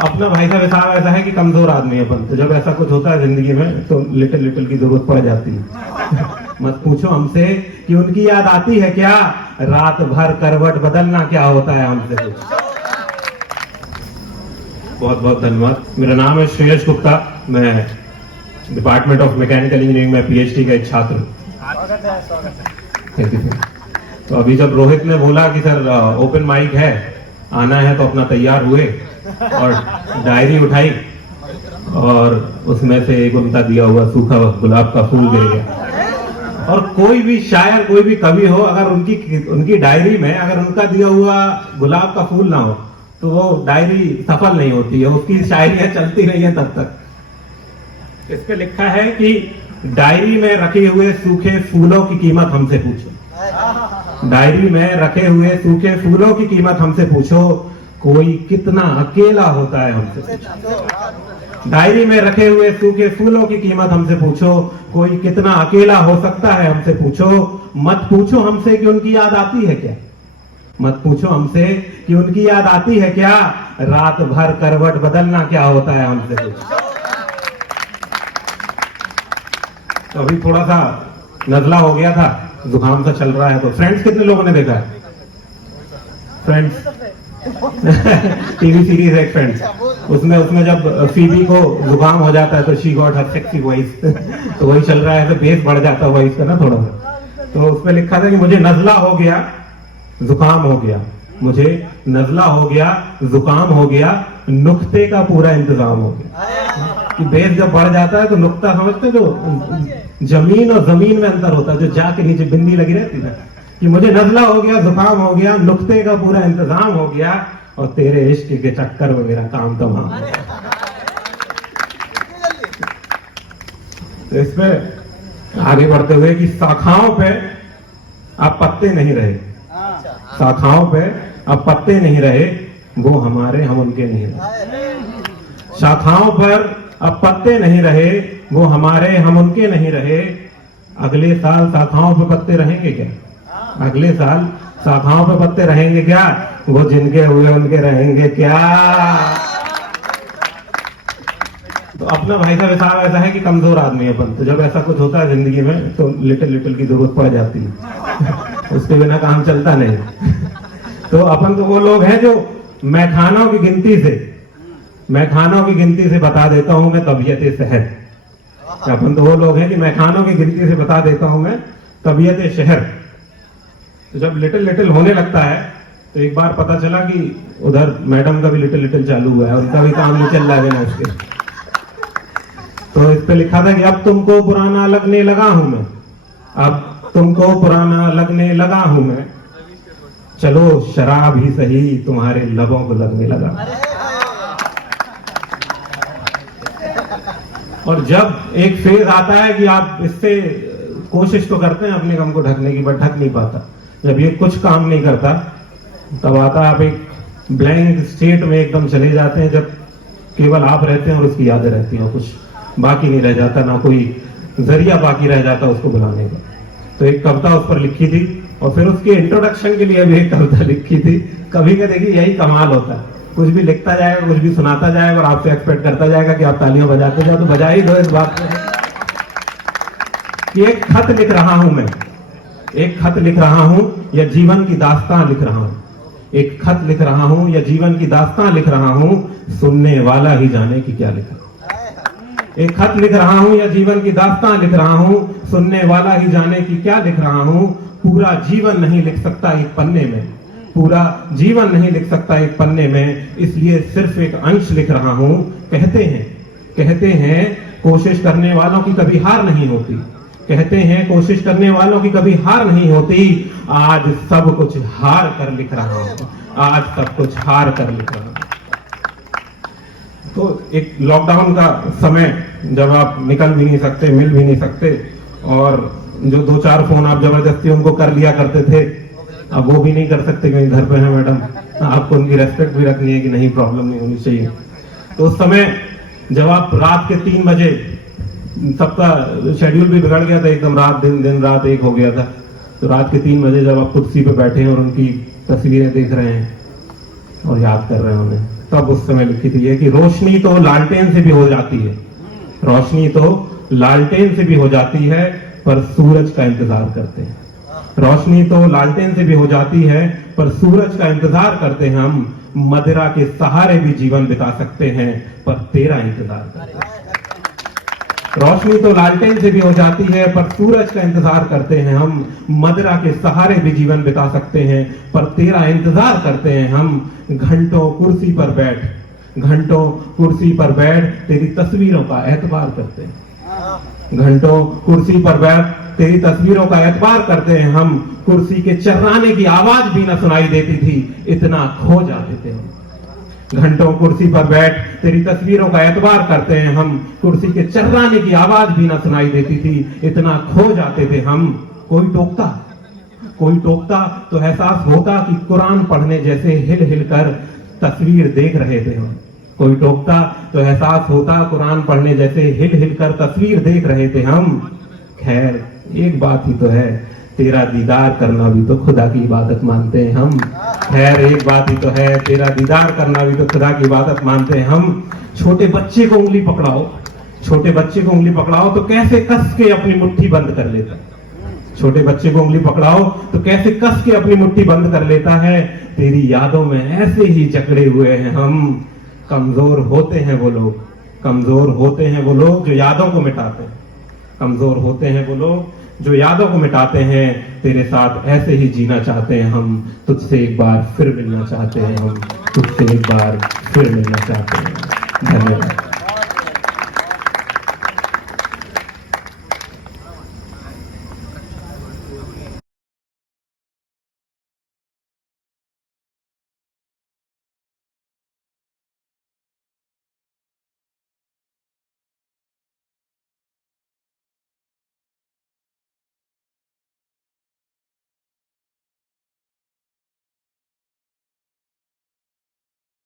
अपना भाई साहब ऐसा है कि कमजोर आदमी है अपन, तो जब ऐसा कुछ होता है जिंदगी में तो लिटिल लिटिल की जरूरत पड़ जाती है। मत पूछो हमसे कि उनकी याद आती है क्या, रात भर करवट बदलना क्या होता है हमसे पूछो। बहुत बहुत धन्यवाद। मेरा नाम है श्रेयस गुप्ता, मैं डिपार्टमेंट ऑफ मैकेनिकल इंजीनियरिंग में पीएचडी का एक छात्र हूँ। तो अभी जब रोहित ने बोला कि सर ओपन माइक है, आना है, तो अपना तैयार हुए और डायरी उठाई और उसमें से एक उनका दिया हुआ सूखा गुलाब का फूल गिर गया। और कोई भी शायर, कोई भी कवि हो, अगर उनकी डायरी में अगर उनका दिया हुआ गुलाब का फूल ना हो तो वो डायरी सफल नहीं होती है, उसकी शायरियां चलती नहीं है तब तक। इस पे लिखा है कि डायरी में रखे हुए सूखे फूलों की कीमत हमसे पूछो, डायरी में रखे हुए सूखे फूलों की कीमत हमसे पूछो, कोई कितना अकेला होता है हमसे पूछो। डायरी में रखे हुए सूखे फूलों की कीमत हमसे पूछो, कोई कितना अकेला हो सकता है हमसे पूछो। मत पूछो हमसे कि उनकी याद आती है क्या, मत पूछो हमसे कि उनकी याद आती है क्या, रात भर करवट बदलना क्या होता है हमसे पूछो। तो अभी थोड़ा सा नजला हो गया था, जुकाम सा चल रहा है। तो फ्रेंड्स कितने लोगों ने देखा है? फ्रेंड्स टीवी सीरीज है फ्रेंड्स, उसमें जब फीबी को जुकाम हो जाता है तो she got her sexy voice, तो वही चल रहा है, तो बेस बढ़ जाता है वॉइस का ना थोड़ा सा। तो उसमें लिखा था कि मुझे नजला हो गया, जुकाम हो गया, मुझे नजला हो गया, जुकाम हो गया, नुक्ते का पूरा इंतजाम हो गया। कि बेस जब बढ़ जाता है तो नुक्ता समझते, जो जमीन और जमीन में अंतर होता है, जो जाके नीचे बिंदी लगी रहती है, कि मुझे नजला हो गया, जुकाम हो गया, नुक्ते का पूरा इंतजाम हो गया, और तेरे इश्क के चक्कर में मेरा काम तमाम हो गया। तो इस पे आगे बढ़ते हुए कि शाखाओं पे अब पत्ते नहीं रहे, शाखाओं पे अब पत्ते नहीं रहे, वो हमारे हम उनके नहीं रहे। शाखाओं पर अब पत्ते नहीं रहे, वो हमारे हम उनके नहीं रहे। अगले साल शाखाओं पे पत्ते रहेंगे क्या? अगले साल शाखाओं पे पत्ते रहेंगे क्या? वो जिनके हुए उनके रहेंगे क्या? तो अपना भाई साहब ऐसा है कि कमजोर आदमी है अपन, तो जब ऐसा कुछ होता है जिंदगी में तो लिटिल लिटिल की जरूरत पड़ जाती है। उसके बिना काम चलता नहीं। तो अपन तो वो लोग हैं जो मैखानों की गिनती से बता देता हूं मैं तबीयत शहर। अपन तो वो लोग हैं कि मैखानों की गिनती से बता देता हूं मैं तबीयत शहर। तो जब लिटिल लिटिल होने लगता है तो एक बार पता चला कि उधर मैडम का भी लिटिल लिटिल चालू हुआ है, उनका भी काम नहीं चल रहा है उसके। तो इस पे लिखा था कि अब तुमको पुराना लगने लगा हूं मैं, अब तुमको पुराना लगने लगा हूं मैं, चलो शराब ही सही तुम्हारे लबों को लगने लगा। और जब एक फेज आता है कि आप इससे कोशिश तो करते हैं अपने गम को ढकने की, बट ढक नहीं पाता, जब ये कुछ काम नहीं करता तब आता है आप एक ब्लैंक स्टेट में एकदम चले जाते हैं, जब केवल आप रहते हैं और उसकी यादें रहती हैं, कुछ बाकी नहीं रह जाता, ना कोई जरिया बाकी रह जाता उसको बुलाने का। तो एक कविता उस पर लिखी थी और फिर उसके इंट्रोडक्शन के लिए भी एक कविता लिखी थी। कभी का देखिए यही कमाल होता है, कुछ भी लिखता जाएगा, कुछ भी सुनाता जाएगा और आपसे एक्सपेक्ट करता जाएगा कि आप तालियां बजाते जाओ, तो बजा ही दो इस बात में। कि एक खत लिख रहा हूं मैं, एक खत लिख रहा हूं या जीवन की दास्तां लिख रहा हूं, एक खत लिख रहा हूं या जीवन की दास्तां लिख रहा हूं, सुनने वाला ही जाने कि क्या लिख रहा हूं। एक खत लिख रहा हूं या जीवन की दास्तां लिख रहा हूं, सुनने वाला ही जाने कि क्या लिख रहा हूं। पूरा जीवन नहीं लिख सकता एक पन्ने में, पूरा जीवन नहीं लिख सकता एक पन्ने में, इसलिए सिर्फ एक अंश लिख रहा हूं। कहते हैं कोशिश करने वालों की कभी हार नहीं होती, कहते हैं कोशिश करने वालों की कभी हार नहीं होती। आज सब कुछ हार कर लिख रहा हूं, आज सब कुछ हार कर लिख रहा हूं। तो एक लॉकडाउन का समय जब आप निकल भी नहीं सकते, मिल भी नहीं सकते, और जो 2-4 फोन आप जबरदस्ती उनको कर लिया करते थे, अब वो भी नहीं कर सकते क्योंकि घर पे है मैडम, आपको उनकी रेस्पेक्ट भी रखनी है कि नहीं, प्रॉब्लम नहीं होनी चाहिए। तो उस समय जब आप रात के 3 बजे, सबका शेड्यूल भी बिगड़ गया था एकदम, रात दिन रात एक हो गया था, तो रात के 3 बजे जब आप कुर्सी पे बैठे हैं और उनकी तस्वीरें देख रहे हैं और याद कर रहे हैं उन्हें, तब उस समय लिखी थी ये कि रोशनी तो लालटेन से भी हो जाती है, रोशनी तो लालटेन से भी हो जाती है, पर सूरज का इंतजार करते हैं। रोशनी तो लालटेन से भी हो जाती है, पर सूरज का इंतजार करते हैं हम। मदिरा के सहारे भी जीवन बिता सकते हैं, पर तेरा इंतजार करते हैं। रोशनी तो लालटेन से भी हो जाती है, पर सूरज का इंतजार करते हैं हम। मदिरा के सहारे भी जीवन बिता सकते हैं, पर तेरा इंतजार करते हैं हम। घंटों कुर्सी पर बैठ, घंटों कुर्सी पर बैठ तेरी तस्वीरों का एतबार करते हैं। घंटों कुर्सी पर बैठ तेरी तस्वीरों का एतबार करते हैं हम। कुर्सी के चर्राने की आवाज भी न सुनाई देती थी, इतना खो जाते थे हम। घंटों कुर्सी पर बैठ तेरी तस्वीरों का एतबार करते हैं हम। कुर्सी के चर्राने की आवाज भी न सुनाई देती थी, इतना खो जाते थे हम। कोई टोकता तो एहसास होता कि कुरान पढ़ने जैसे हिल हिल कर तस्वीर देख रहे थे हम। कोई टोकता तो एहसास होता कुरान पढ़ने जैसे हिल हिल कर तस्वीर देख रहे थे हम। खैर एक बात ही तो है, तेरा दीदार करना भी तो खुदा की इबादत मानते हैं हम। खैर एक बात ही तो है, तेरा दीदार करना भी तो खुदा की इबादत मानते हैं हम। छोटे बच्चे को उंगली पकड़ाओ, छोटे बच्चे को उंगली पकड़ाओ तो कैसे कस के अपनी मुट्ठी बंद कर लेता है। छोटे बच्चे को उंगली पकड़ाओ तो कैसे कस के अपनी मुट्ठी बंद कर लेता है। तेरी यादों में ऐसे ही जकड़े हुए हैं हम। कमजोर होते हैं वो लोग, कमजोर होते हैं वो लोग जो यादों को मिटाते हैं। कमजोर होते हैं वो लोग जो यादों को मिटाते हैं। तेरे साथ ऐसे ही जीना चाहते हैं हम, तुझसे एक बार फिर मिलना चाहते हैं हम, तुझसे एक बार फिर मिलना चाहते हैं। धन्यवाद।